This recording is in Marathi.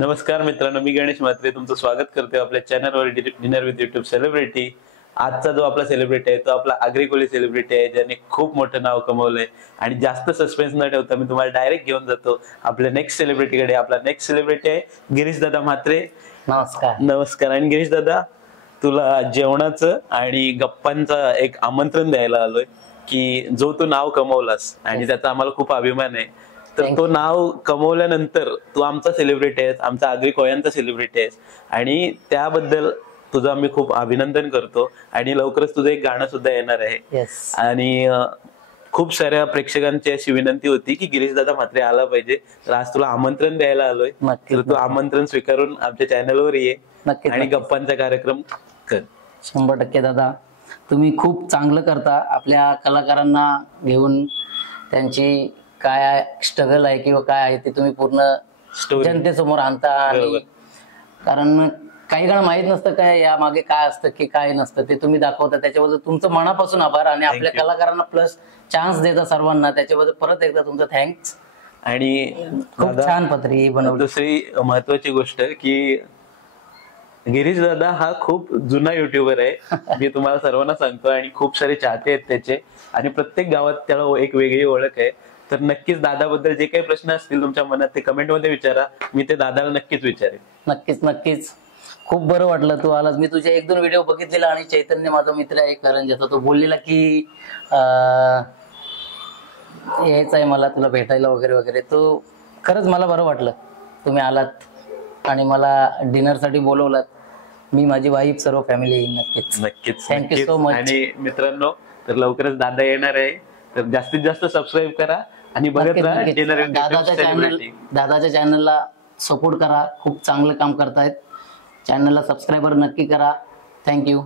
नमस्कार मित्रांनो, मी गणेश म्हात्रे तुमचं स्वागत करते आपल्या चॅनलवर डिनर विथ युट्यूब सेलिब्रिटी। आजचा जो आपला सेलिब्रिटी आहे तो आपला आगरी कोळी सेलिब्रिटी आहे, ज्याने खूप मोठं नाव कमवलंय। आणि जास्त सस्पेन्स न ठेवता मी तुम्हाला डायरेक्ट घेऊन जातो आपल्या नेक्स्ट सेलिब्रिटीकडे। आपला नेक्स्ट सेलिब्रिटी आहे गिरीश दादा म्हात्रे। नमस्कार। नमस्कार। आणि गिरीश दादा, तुला जेवणाचं आणि गप्पांचं एक आमंत्रण द्यायला आलोय की जो तू नाव कमवलास आणि त्याचा आम्हाला खूप अभिमान आहे। तर तो नाव कमवल्यानंतर तू आमचा सेलिब्रिटी आहेस, आमचा आगरी कोळ्यांचा सेलिब्रिटी आहेस आणि त्याबद्दल तुझं आम्ही खूप अभिनंदन करतो। आणि लवकरच तुझं एक गाणं सुद्धा येणार आहे। आणि खूप साऱ्या प्रेक्षकांची अशी विनंती होती की गिरीश दादा म्हात्रे आला पाहिजे, तर आज तुला आमंत्रण द्यायला आलोय। तर तू आमंत्रण स्वीकारून आमच्या चॅनलवर ये आणि गप्पांचा कार्यक्रम कर। 100% दादा, तुम्ही खूप चांगलं करता। आपल्या कलाकारांना घेऊन त्यांची काय स्ट्रगल आहे किंवा काय आहे ते तुम्ही पूर्ण जनतेसमोर आणता। कारण काही जण माहित नसतं काय या मागे काय असतं की काय नसतं, ते तुम्ही दाखवता। त्याच्याबद्दल तुमचं मनापासून आभार। आणि आपल्या कलाकारांना प्लस चान्स देता सर्वांना, त्याच्याबद्दल परत एकदा तुमचं थँक्स। आणि खूप छान पत्री बनवली। दुसरी महत्वाची गोष्ट की गिरीश दादा हा खूप जुना युट्यूबर आहे, मी तुम्हाला सर्वांना सांगतो। आणि खूप सारे चाहते आहेत त्याचे, आणि प्रत्येक गावात त्याला एक वेगळी ओळख आहे। तर नक्कीच दादाबद्दल जे काही प्रश्न असतील तुमच्या मनात ते कमेंट मध्ये विचारा, मी ते दादाला नक्कीच विचारेन। नक्कीच खूप बरं वाटलं तू आलास। मी तुझे 1-2 व्हिडिओ बघितलेला, आणि चैतन्य माझा मित्र आहे करंजाचा, तो बोललेला की यायचं आहे मला तुला भेटायला वगैरे वगैरे। तो खरंच मला बरं वाटलं तुम्ही आलात आणि मला डिनर साठी बोलवलात। मी, माझी वाईफ, सर्व फॅमिली नक्कीच थँक्यू सो मच। आणि मित्रांनो, तर लवकरच दादा येणार आहे, तर जास्तीत जास्त सबस्क्राईब करा आणि बघत राहा डिनर विथ सेलिब्रिटी। दादाच्या चॅनलला सपोर्ट करा, खूप चांगलं काम करतायत। चॅनलला सबस्क्रायबर नक्की करा। थँक्यू।